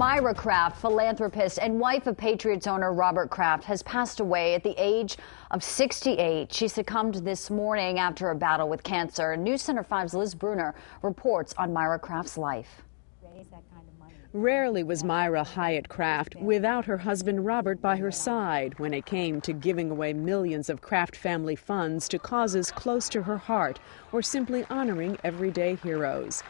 Myra Kraft, philanthropist and wife of Patriots owner Robert Kraft, has passed away at the age of 68. She succumbed this morning after a battle with cancer. News Center 5's Liz Bruner reports on Myra Kraft's life. Rarely was Myra Hyatt Kraft without her husband Robert by her side when it came to giving away millions of Kraft family funds to causes close to her heart or simply honoring everyday heroes.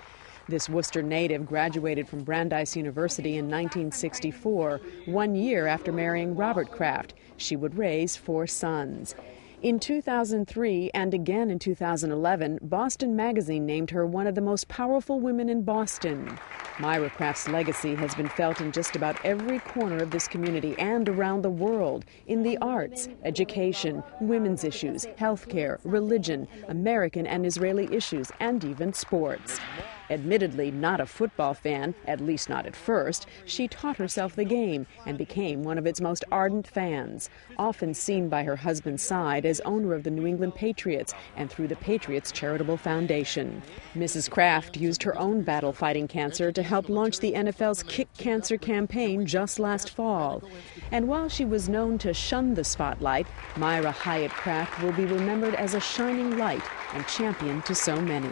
This Worcester native graduated from Brandeis University in 1964, 1 year after marrying Robert Kraft. She would raise 4 sons. In 2003 and again in 2011, Boston Magazine named her one of the most powerful women in Boston. Myra Kraft's legacy has been felt in just about every corner of this community and around the world, in the arts, education, women's issues, healthcare, religion, American and Israeli issues, and even sports. Admittedly not a football fan, at least not at first, she taught herself the game and became one of its most ardent fans, often seen by her husband's side as owner of the New England Patriots and through the Patriots Charitable Foundation. Mrs. Kraft used her own battle fighting cancer to help launch the NFL's Kick Cancer campaign just last fall. And while she was known to shun the spotlight, Myra Hyatt Kraft will be remembered as a shining light and champion to so many.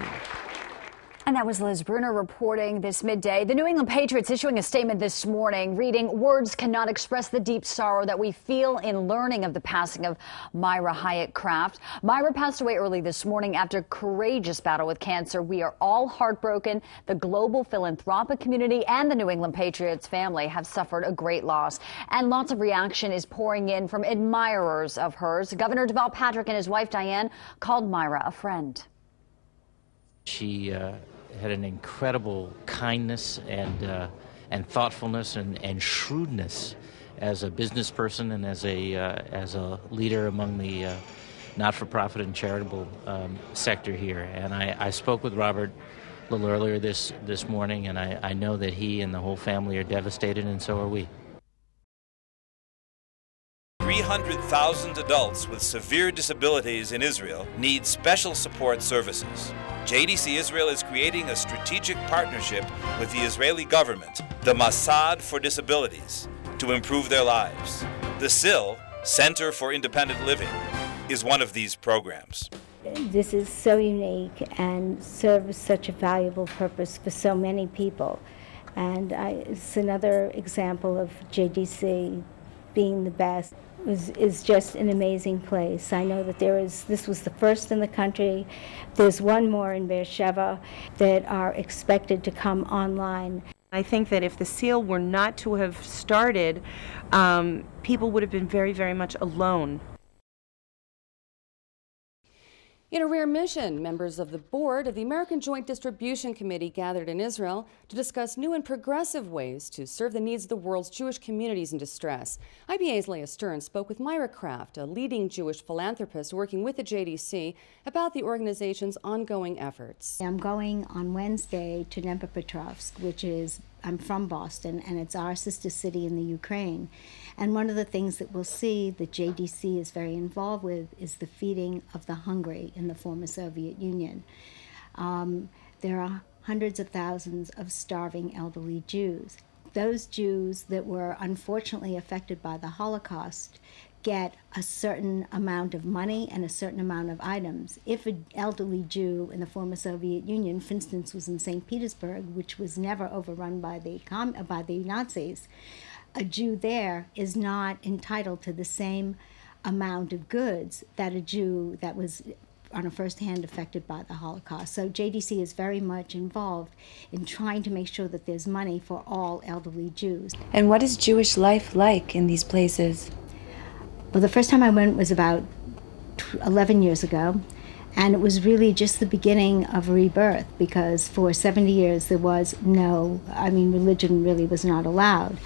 And that was Liz Bruner reporting this midday. The New England Patriots issuing a statement this morning reading, "Words cannot express the deep sorrow that we feel in learning of the passing of Myra Hyatt Kraft. Myra passed away early this morning after a courageous battle with cancer. We are all heartbroken. The global philanthropic community and the New England Patriots family have suffered a great loss." And lots of reaction is pouring in from admirers of hers. Governor Deval Patrick and his wife Diane called Myra a friend. She had an incredible kindness and thoughtfulness and shrewdness as a business person and as a leader among the not-for-profit and charitable sector here. And I spoke with Robert a little earlier this morning, and I know that he and the whole family are devastated, and so are we. 300,000 adults with severe disabilities in Israel need special support services. JDC Israel is creating a strategic partnership with the Israeli government, the Mossad for Disabilities, to improve their lives. The SIL, Center for Independent Living, is one of these programs. This is so unique and serves such a valuable purpose for so many people. And it's another example of JDC being the best. Is just an amazing place. I know that this was the first in the country. There's one more in Beersheba that are expected to come online. I think that if the SEAL were not to have started, people would have been very, very much alone. In a rare mission, members of the board of the American Joint Distribution Committee gathered in Israel to discuss new and progressive ways to serve the needs of the world's Jewish communities in distress. IBA's Leah Stern spoke with Myra Kraft, a leading Jewish philanthropist working with the JDC, about the organization's ongoing efforts. I'm going on Wednesday to Dnipropetrovsk, which is, I'm from Boston, and it's our sister city in the Ukraine. And one of the things that we'll see that JDC is very involved with is the feeding of the hungry in the former Soviet Union. There are hundreds of thousands of starving elderly Jews. Those Jews that were unfortunately affected by the Holocaust get a certain amount of money and a certain amount of items. If an elderly Jew in the former Soviet Union, for instance, was in St. Petersburg, which was never overrun by the Nazis, a Jew there is not entitled to the same amount of goods that a Jew that was on a first hand affected by the Holocaust. So JDC is very much involved in trying to make sure that there's money for all elderly Jews. And what is Jewish life like in these places? Well, the first time I went was about 11 years ago, and it was really just the beginning of rebirth, because for 70 years there was religion really was not allowed.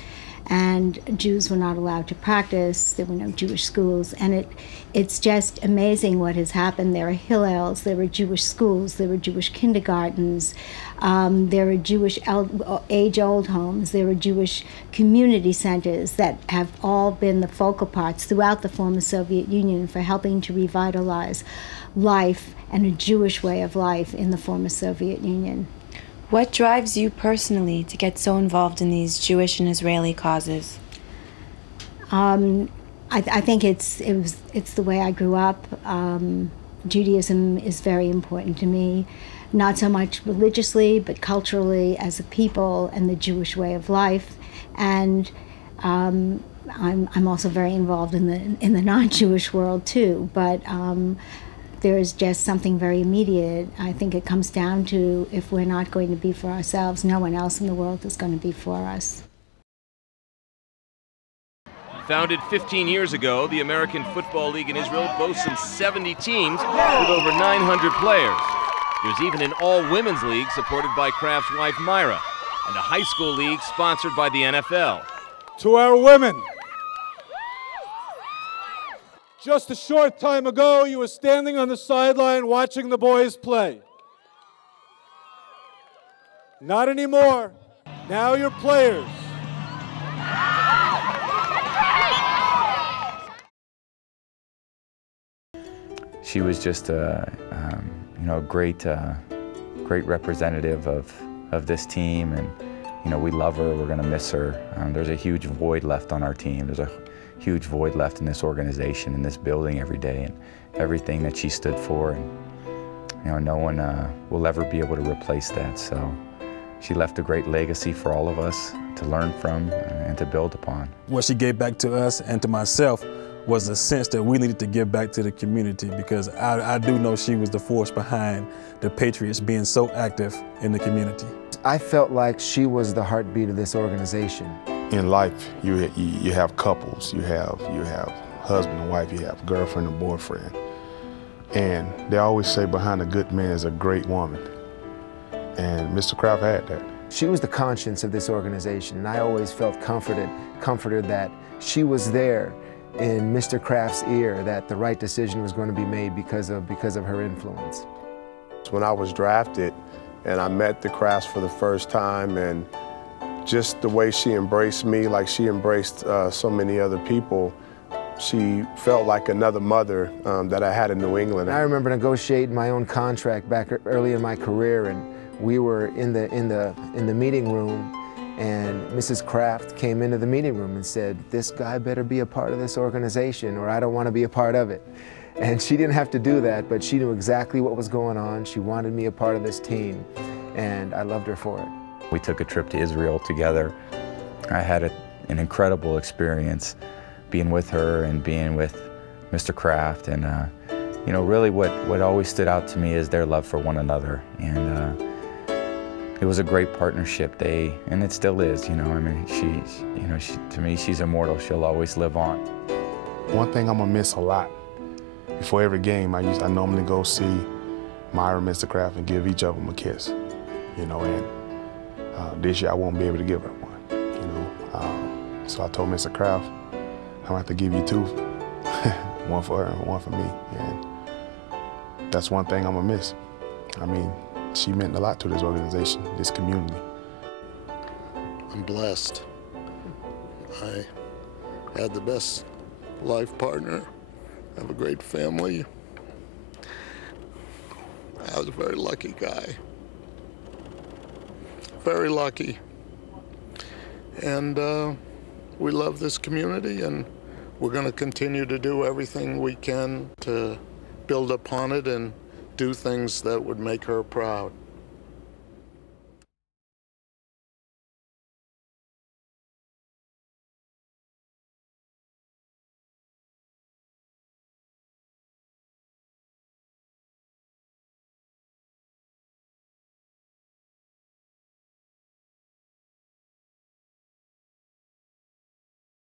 And Jews were not allowed to practice. There were no Jewish schools, and it's just amazing what has happened. There are Hillels, there are Jewish schools, there are Jewish kindergartens, there are Jewish age-old homes, there are Jewish community centers that have all been the focal parts throughout the former Soviet Union for helping to revitalize life and a Jewish way of life in the former Soviet Union. What drives you personally to get so involved in these Jewish and Israeli causes? I think it's the way I grew up. Judaism is very important to me, not so much religiously, but culturally as a people and the Jewish way of life. And I'm also very involved in the non-Jewish world too. But there is just something very immediate. I think it comes down to, if we're not going to be for ourselves, no one else in the world is going to be for us. Founded 15 years ago, the American Football League in Israel boasts some 70 teams with over 900 players. There's even an all-women's league supported by Kraft's wife, Myra, and a high school league sponsored by the NFL. To our women, just a short time ago, you were standing on the sideline watching the boys play. Not anymore. Now you're players. She was just a great representative of this team, and we love her. We're going to miss her. There's a huge void left on our team. There's a huge void left in this organization, in this building every day, and everything that she stood for. And no one will ever be able to replace that. So she left a great legacy for all of us to learn from and to build upon. What she gave back to us and to myself was a sense that we needed to give back to the community, because I do know she was the force behind the Patriots being so active in the community. I felt like she was the heartbeat of this organization. In life, you have couples, you have husband and wife, you have girlfriend and boyfriend. And they always say behind a good man is a great woman. And Mr. Kraft had that. She was the conscience of this organization, and I always felt comforted that she was there in Mr. Kraft's ear, that the right decision was going to be made because of her influence. When I was drafted and I met the Krafts for the first time, and just the way she embraced me, like she embraced so many other people, she felt like another mother that I had in New England. I remember negotiating my own contract back early in my career, and we were in the meeting room, and Mrs. Kraft came into the meeting room and said, "This guy better be a part of this organization, or I don't want to be a part of it." And she didn't have to do that, but she knew exactly what was going on. She wanted me a part of this team, and I loved her for it. We took a trip to Israel together. I had an incredible experience being with her and being with Mr. Kraft, and really what always stood out to me is their love for one another, and it was a great partnership. And it still is, I mean, to me, she's immortal. She'll always live on. One thing I'm gonna miss a lot, before every game, I normally go see Myra and Mr. Kraft and give each of them a kiss, and this year I won't be able to give her one, So I told Mr. Kraft, I'm gonna have to give you two, one for her and one for me, and that's one thing I'm gonna miss. I mean, she meant a lot to this organization, this community. I'm blessed. I had the best life partner. I have a great family. I was a very lucky guy. Very lucky. And we love this community, and we're going to continue to do everything we can to build upon it and do things that would make her proud.